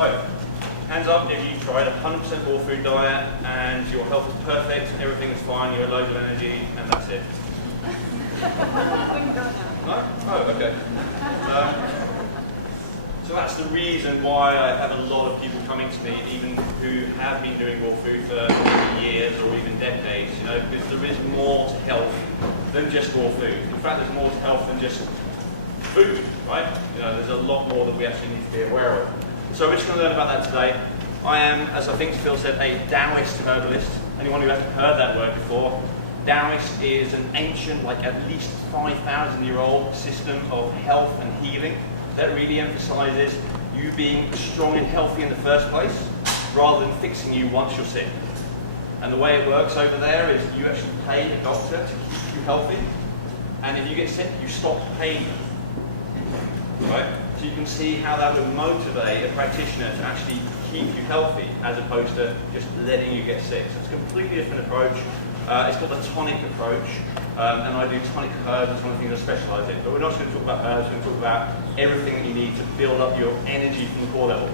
So, hands up if you tried a 100% raw food diet and your health is perfect, everything is fine, you have loads of energy, and that's it. No? Oh, okay. So that's the reason why I have a lot of people coming to me, even who have been doing raw food for maybe years or even decades, you know, because there is more to health than just raw food. In fact, there's more to health than just food, right? You know, there's a lot more that we actually need to be aware of. So we're just going to learn about that today. I am, as I think Phil said, a Taoist herbalist. Anyone who hasn't heard that word before, Taoist is an ancient, like at least 5,000-year-old system of health and healing that really emphasizes you being strong and healthy in the first place, rather than fixing you once you're sick. And the way it works over there is you actually pay a doctor to keep you healthy, and if you get sick, you stop paying them. Right? So you can see how that would motivate a practitioner to actually keep you healthy, as opposed to just letting you get sick. So it's a completely different approach. It's called the tonic approach, and I do tonic herbs. That's one of the things I specialise in. But we're not just going to talk about herbs, we're going to talk about everything that you need to build up your energy from the core level.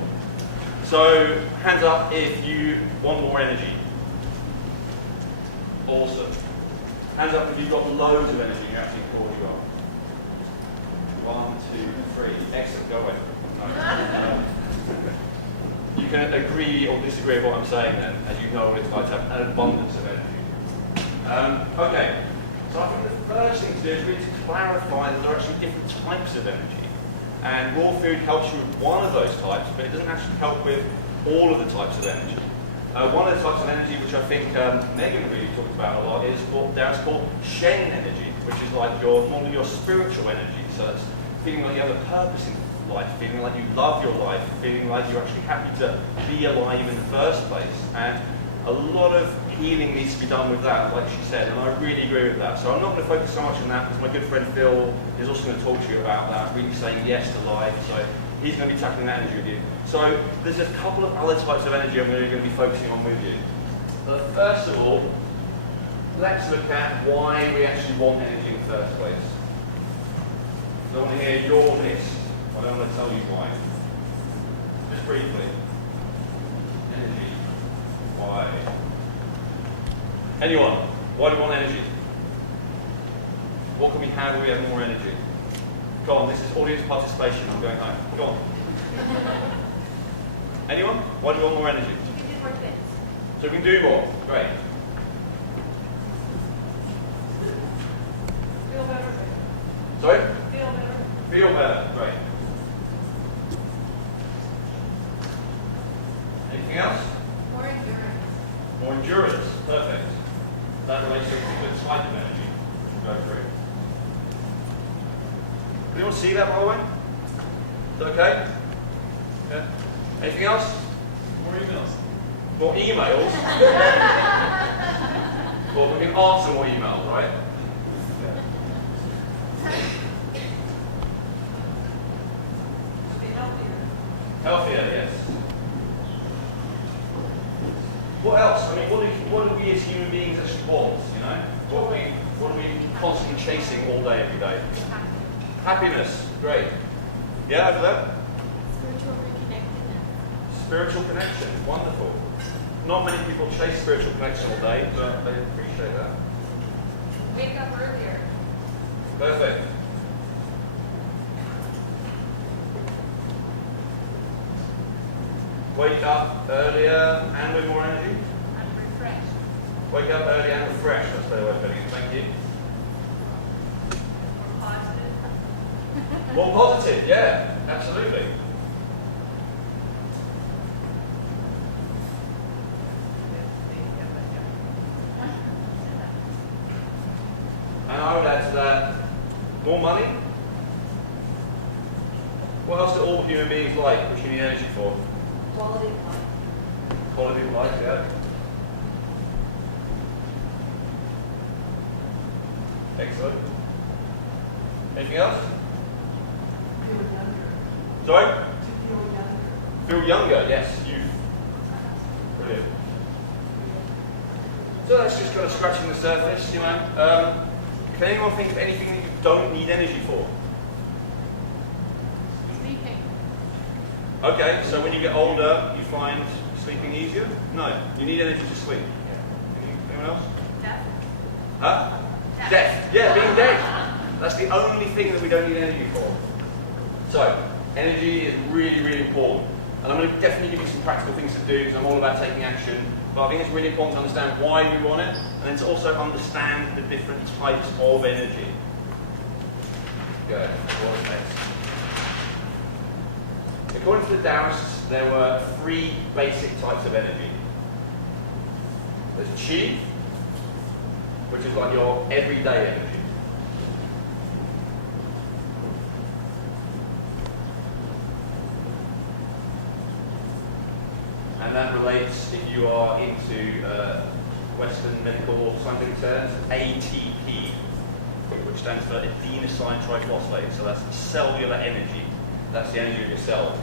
So, hands up if you want more energy. Awesome. Hands up if you've got loads of energy, you're actually cool you are. 1, 2, 3. Excellent, go away. No. You can agree or disagree with what I'm saying then, as you know what it's like to have an abundance of energy. Okay, so I think the first thing to do is really to clarify that there are actually different types of energy. And raw food helps you with one of those types, but it doesn't actually help with all of the types of energy. One of the types of energy which I think Megan really talked about a lot is called Shen energy, which is like more your spiritual energy. So it's feeling like you have a purpose in life, feeling like you love your life, feeling like you're actually happy to be alive in the first place. And a lot of healing needs to be done with that, like she said, and I really agree with that. So I'm not going to focus so much on that, because my good friend Phil is also going to talk to you about that, really saying yes to life. So he's going to be tackling that energy with you. So there's a couple of other types of energy I'm really going to be focusing on with you. But first of all, let's look at why we actually want energy in the first place. So I want to hear your list. I don't want to tell you why. Just briefly. Energy. Why? Anyone? Why do we want energy? What can we have when we have more energy? Go on, this is audience participation. I'm going home. Go on. Anyone? Why do we want more energy? You can do more things. So we can do more. Great. Feel better. Sorry? Feel better. Feel better. Great. Anything else? More endurance. More endurance. Perfect. That relates to a particular type of energy. Go through. Can anyone see that, by the way? Is that okay? Yeah. Anything else? More emails. More emails? Well, we can answer more emails, right? Be healthier. Healthier, yes. What else? I mean, what do we as human beings actually want, you know? What are we constantly chasing all day, every day? Happiness. Great. Yeah, over there? Spiritual reconnectedness. Spiritual connection. Wonderful. Not many people chase spiritual connection all day, but they appreciate that. Wake up earlier. Perfect. Wake up earlier and with more energy. I'm refreshed. Wake up early and refreshed. That's the way of putting it. Thank you. More positive. More positive, yeah, absolutely. And I would add to that, more money. What else do all human beings like, which you need energy for? Quality of life. Quality of life, yeah. Excellent. Anything else? Feel younger. Sorry? To feel younger. Feel younger, yes, youth. Brilliant. So that's just kind of scratching the surface, you know. Can anyone think of anything that you don't need energy for? Sleeping. Okay, so when you get older, you find sleeping easier? No, you need energy to sleep. Anyone else? Death. Huh? Death. Yeah, being dead. That's the only thing that we don't need energy for. So, energy is really, really important. And I'm going to definitely give you some practical things to do because I'm all about taking action. But I think it's really important to understand why we want it and then to also understand the different types of energy. Good. What's next? According to the Taoists, there were 3 basic types of energy. There's qi, which is like your everyday energy. And that relates, if you are into Western medical or scientific terms, ATP, which stands for adenosine triphosphate. So that's cellular energy. That's the energy of your cells.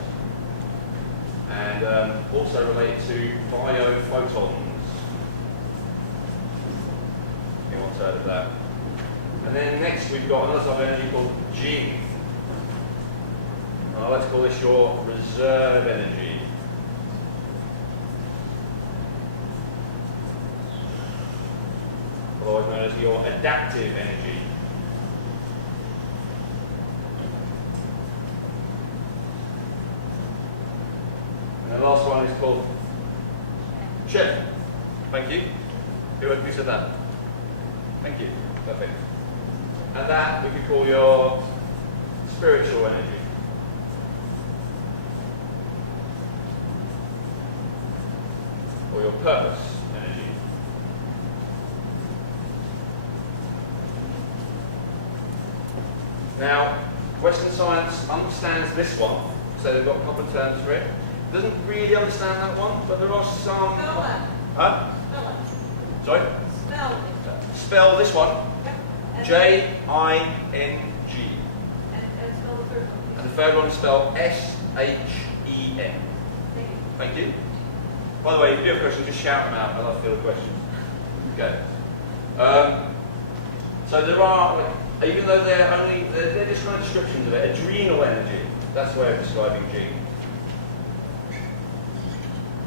And also related to biophotons. Anyone's heard of that? And then next we've got another type of energy called Jing. Let's call this your reserve energy. Otherwise known as your adaptive energy. And the last one is called Shen. Thank you. Who said that? Thank you. Perfect. And that we could call your spiritual energy. Or your purpose energy. Now, Western science understands this one, so they've got a couple of terms for it. Doesn't really understand that one, but there are some. Spell it. Huh? Spell it. Sorry? Spell it. Spell this one. Yep. J-I-N-G. And spell the third one. And the third one is spelled S-H-E-N. Thank you. Thank you. By the way, if you do have questions, just shout them out. I love field questions. Okay. So there are, even though they're just kind of descriptions of it, adrenal energy. That's a way of describing G.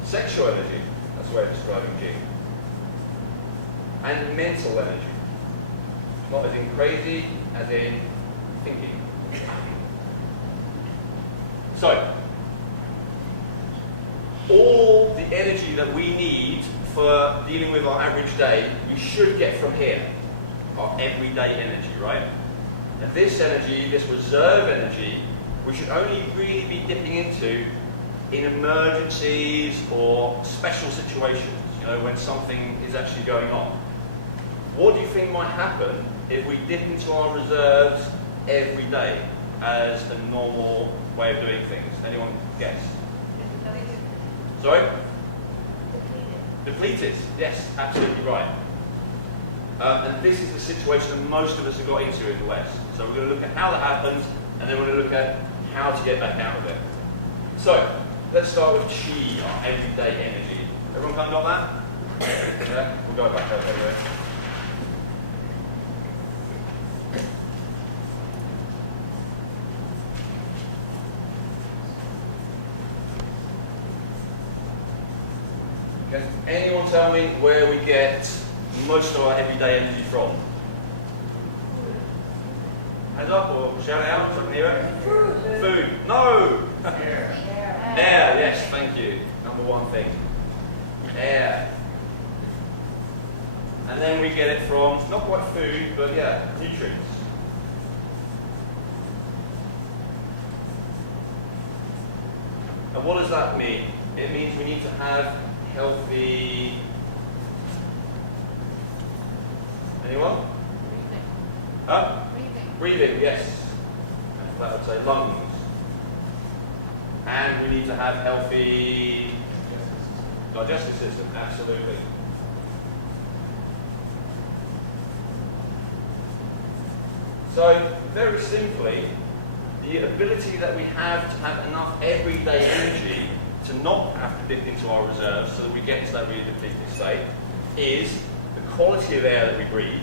Sexual energy. That's a way of describing G. And mental energy. Not as in crazy, as in thinking. So, all the energy that we need for dealing with our average day, we should get from here. Our everyday energy, right? Now this energy, this reserve energy, we should only really be dipping into in emergencies or special situations, when something is actually going on. What do you think might happen if we dip into our reserves every day as a normal way of doing things? Anyone guess? Sorry? Depleted. Yes, absolutely right. And this is the situation that most of us have got into in the West. So we're going to look at how that happens, and then we're going to look at how to get back out of it. So, let's start with Qi, our everyday energy. Everyone kind of got that? Yeah? We'll go back up anyway. Can anyone tell me where we get most of our everyday energy from? Hands up or shout it out so I can hear it. Food. No! Air. Air, yes, thank you. Number one thing. Air. And then we get it from, not quite food, but yeah, nutrients. And what does that mean? It means we need to have healthy. Anyone? Breathing. Huh? Breathing. Breathing, yes. And that would say lungs. And we need to have healthy digestive system, absolutely. So, very simply, the ability that we have to have enough everyday energy to not have to dip into our reserves so that we get to that really depleted state is the quality of air that we breathe,